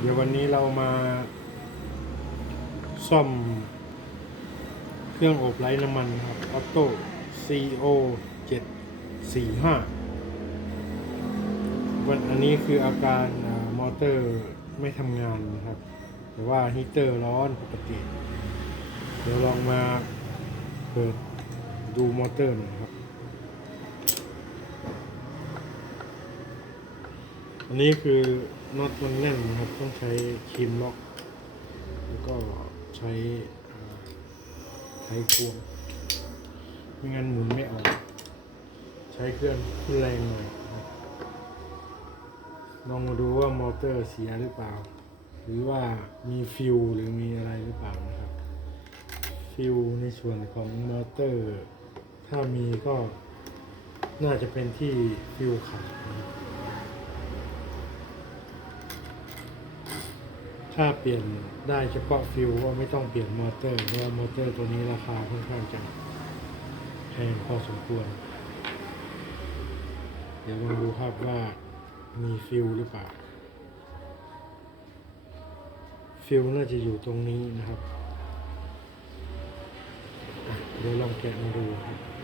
เดี๋ยววันนี้เรามาซ่อมเครื่องอบไร้น้ำมันครับ Otto CO 745วันอันนี้คืออาการอมอเตอร์ไม่ทำงานนะครับ แต่ว่าฮีเตอร์ร้อนปกติ เดี๋ยวลองมาเปิดดูมอเตอร์หน่อยครับ อันนี้คือน็อตมันแน่นนะครับต้องใช้ครีมล็อก แล้วก็ใช้อ่าไขควงไม่งั้นหมุนไม่ออก ใช้เครื่องขึ้นแรงหน่อยลองมาดูว่ามอเตอร์เสียหรือเปล่า หรือว่ามีฟิวหรือมีอะไรหรือเปล่านะครับ ฟิวในส่วนของมอเตอร์ ถ้ามีก็น่าจะเป็นที่ฟิวขาดนะครับ ถ้าเปลี่ยนได้เฉพาะฟิวก็ไม่ต้องเปลี่ยนมอเตอร์เพราะว่ามอเตอร์ตัวนี้ราคาค่อนข้างจะแพงพอสมควร เดี๋ยวมาดูครับว่ามีฟิวหรือเปล่า ฟิวน่าจะอยู่ตรงนี้นะครับ เดี๋ยวลองแกะมาดูครับ